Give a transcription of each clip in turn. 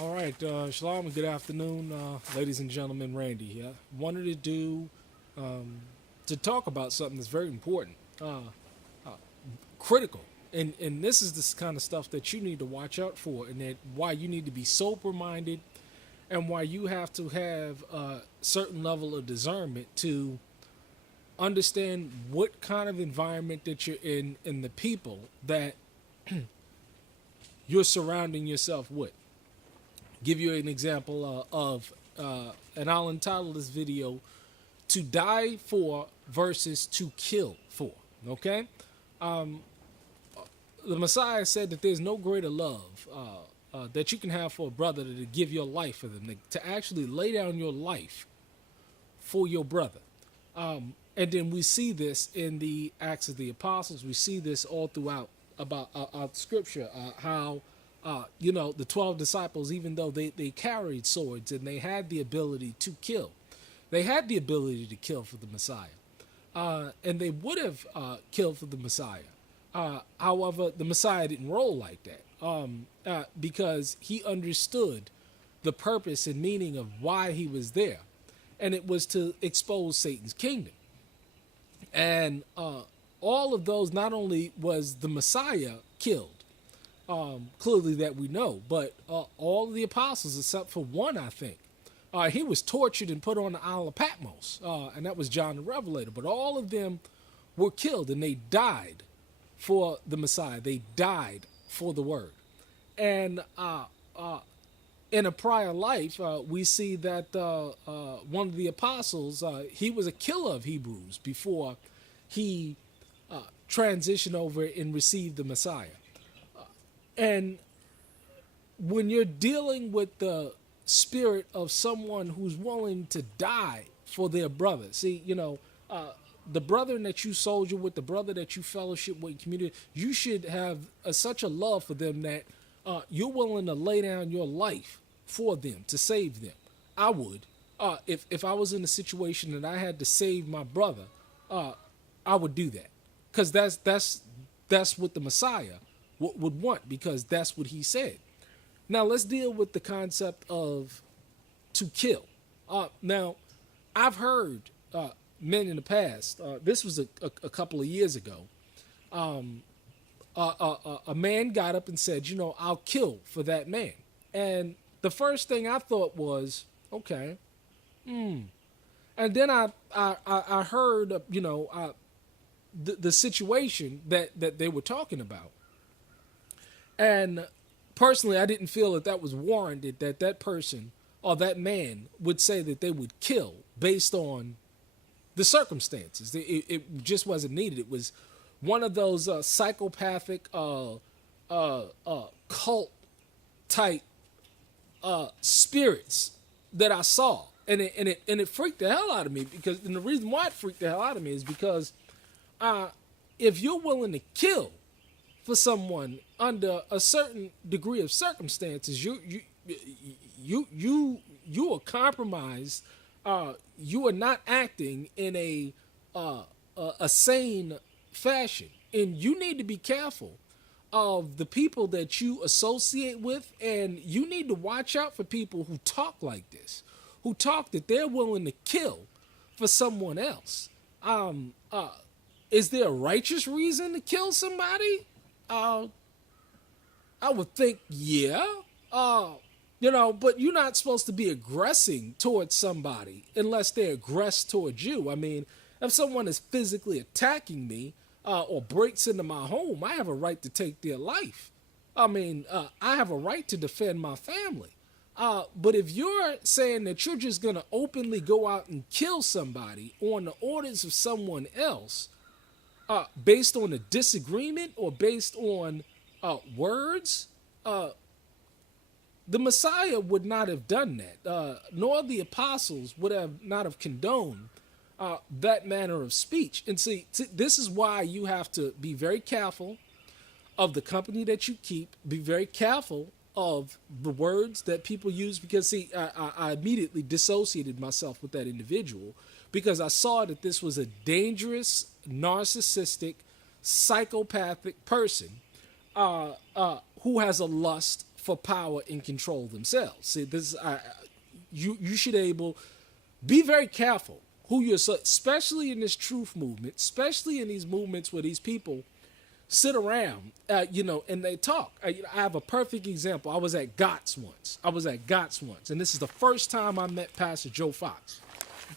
All right, shalom and good afternoon, ladies and gentlemen. Randy here. Wanted to do to talk about something that's very important, critical, and this is this kind of stuff that you need to watch out for, and that why you need to be sober minded, and why you have to have a certain level of discernment to understand what kind of environment that you're in, and the people that you're surrounding yourself with. Give you an example and I'll entitle this video "To Die For versus To Kill For." Okay, the Messiah said that there's no greater love that you can have for a brother than to give your life for them, to actually lay down your life for your brother. And then we see this in the Acts of the Apostles. We see this all throughout about Scripture, how the 12 disciples, even though they carried swords and they had the ability to kill, they had the ability to kill for the Messiah, and they would have killed for the Messiah. However, the Messiah didn't roll like that, because he understood the purpose and meaning of why he was there, and it was to expose Satan's kingdom. And all of those, not only was the Messiah killed, clearly that we know, but all of the apostles, except for one, I think, he was tortured and put on the Isle of Patmos, and that was John the Revelator. But all of them were killed, and they died for the Messiah. They died for the word. And in a prior life, we see that one of the apostles, he was a killer of Hebrews before he transitioned over and received the Messiah. And when you're dealing with the spirit of someone who's willing to die for their brother, see, the brother that you soldier with, the brother that you fellowship with, community, you should have such a love for them that you're willing to lay down your life for them to save them. I would, if I was in a situation that I had to save my brother, I would do that, because that's what the Messiah would want, because that's what he said. Now let's deal with the concept of to kill. Now, I've heard men in the past. This was a couple of years ago. A man got up and said, "I'll kill for that man." And the first thing I thought was, okay. And then I heard, the situation that they were talking about. And personally, I didn't feel that was warranted, that person or that man would say that they would kill based on the circumstances. It just wasn't needed. It was one of those psychopathic cult type spirits that I saw, and it freaked the hell out of me, and the reason why it freaked the hell out of me is because if you're willing to kill for someone under a certain degree of circumstances, you are compromised. You are not acting in a sane fashion, and you need to be careful of the people that you associate with, and you need to watch out for people who talk like this, who talk that they're willing to kill for someone else. Is there a righteous reason to kill somebody? I would think, yeah. But you're not supposed to be aggressing towards somebody unless they aggress towards you. I mean, if someone is physically attacking me or breaks into my home, I have a right to take their life. I mean, I have a right to defend my family. But if you're saying that you're just going to openly go out and kill somebody on the orders of someone else, based on a disagreement or based on words, the Messiah would not have done that, nor the apostles would have not have condoned that manner of speech. And see, this is why you have to be very careful of the company that you keep. Be very careful of the words that people use, because see, I immediately dissociated myself with that individual, because I saw that this was a dangerous, narcissistic, psychopathic person who has a lust for power and control themselves. See, this you should able be very careful who you're, especially in this truth movement, especially in these movements where these people sit around, and they talk. I have a perfect example. I was at GOTS once. And this is the first time I met Pastor Joe Fox.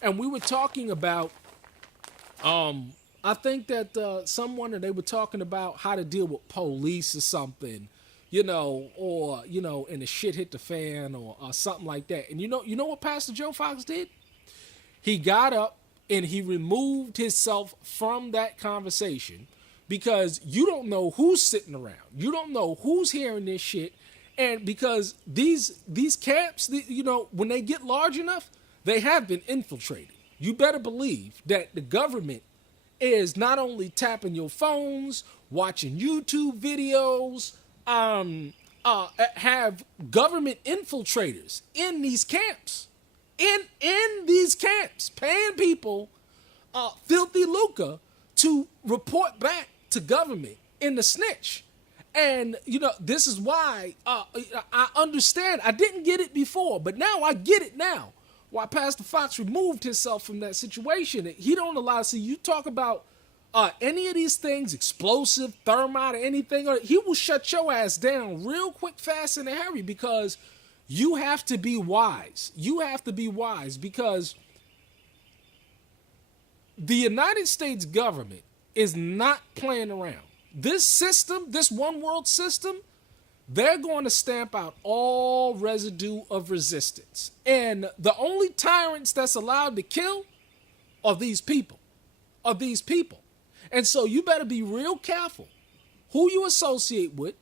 And we were talking about, I think that someone, and they were talking about how to deal with police or something, or, and the shit hit the fan or something like that. And you know what Pastor Joe Fox did? He got up and he removed himself from that conversation, because you don't know who's sitting around. You don't know who's hearing this shit. And because these camps, when they get large enough, they have been infiltrated. You better believe that the government is not only tapping your phones, watching YouTube videos, have government infiltrators in these camps. In these camps, paying people filthy lucre to report back to government in the snitch. And, this is why I understand. I didn't get it before, but now I get it now. Why Pastor Fox removed himself from that situation. He don't allow, see, you talk about any of these things, explosive, thermite, or anything, or he will shut your ass down real quick, fast, in a hurry, because you have to be wise. You have to be wise, because the United States government is not playing around. This system, this one world system, they're going to stamp out all residue of resistance. And the only tyrants that's allowed to kill are these people. And so you better be real careful who you associate with,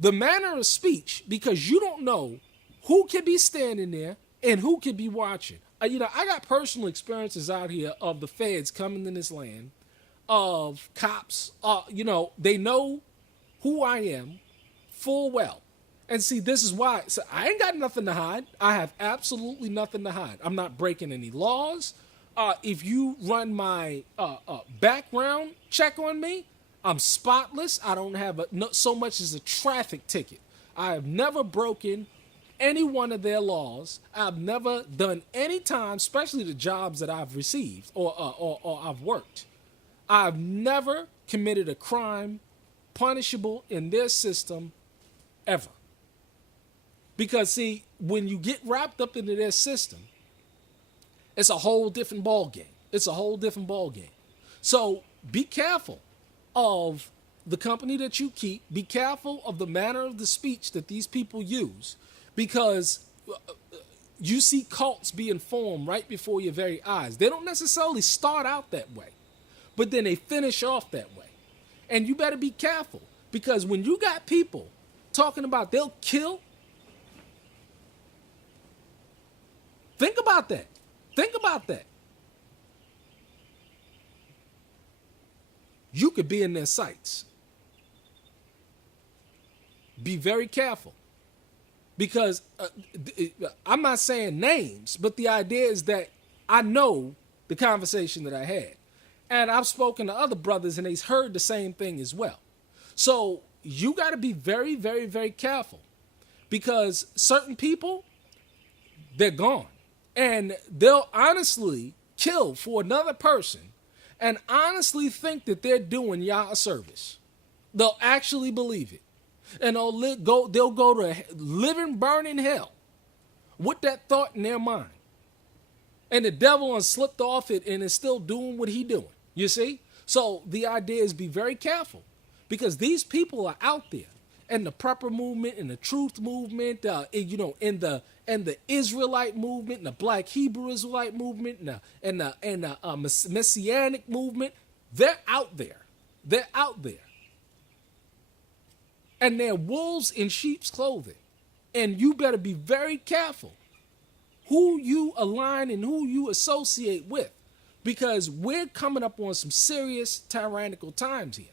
the manner of speech, because you don't know who could be standing there and who could be watching. I got personal experiences out here of the feds coming in this land, of cops, they know who I am full well. And see, this is why. So I ain't got nothing to hide. I have absolutely nothing to hide. I'm not breaking any laws. If you run my background check on me, I'm spotless. I don't have so much as a traffic ticket. I have never broken any one of their laws. I've never done any time, especially the jobs that I've received or I've worked. I've never committed a crime punishable in their system ever. Because, see, when you get wrapped up into their system, it's a whole different ball game. So be careful of the company that you keep. Be careful of the manner of the speech that these people use, because you see cults being formed right before your very eyes. They don't necessarily start out that way, but then they finish off that way. And you better be careful, because when you got people talking about they'll kill, think about that. You could be in their sights. Be very careful. Because I'm not saying names, but the idea is that I know the conversation that I had. And I've spoken to other brothers and they've heard the same thing as well. So you got to be very, very, very careful, because certain people, they're gone. And they'll honestly kill for another person and honestly think that they're doing y'all a service. They'll actually believe it. And they'll go to living, burning hell with that thought in their mind. And the devil has slipped off it and is still doing what he doing. You see? So the idea is be very careful, because these people are out there, and the prepper movement and the truth movement, in the Israelite movement, and the Black Hebrew Israelite movement, and the Messianic movement. They're out there. And they're wolves in sheep's clothing. And you better be very careful who you align and who you associate with, because we're coming up on some serious tyrannical times here.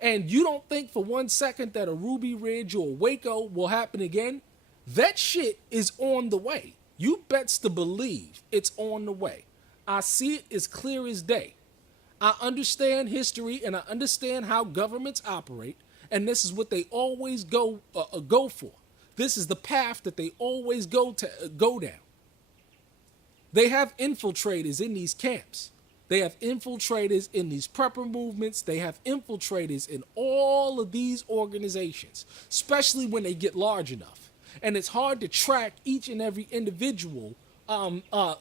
And you don't think for 1 second that a Ruby Ridge or Waco will happen again? That shit is on the way. You bets to believe it's on the way. I see it as clear as day. I understand history and I understand how governments operate, and this is what they always go for. This is the path that they always go down. They have infiltrators in these camps. They have infiltrators in these prepper movements. They have infiltrators in all of these organizations, especially when they get large enough. And it's hard to track each and every individual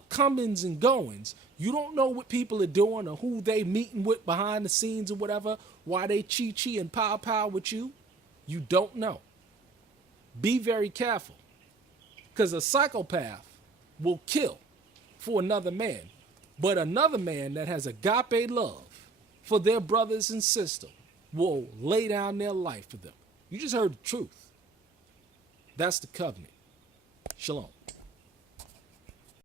comings and goings. You don't know what people are doing or who they meeting with behind the scenes or whatever, why they chi and pow with you. You don't know. Be very careful, because a psychopath will kill for another man, but another man that has agape love for their brothers and sisters will lay down their life for them. You just heard the truth. That's the covenant. Shalom.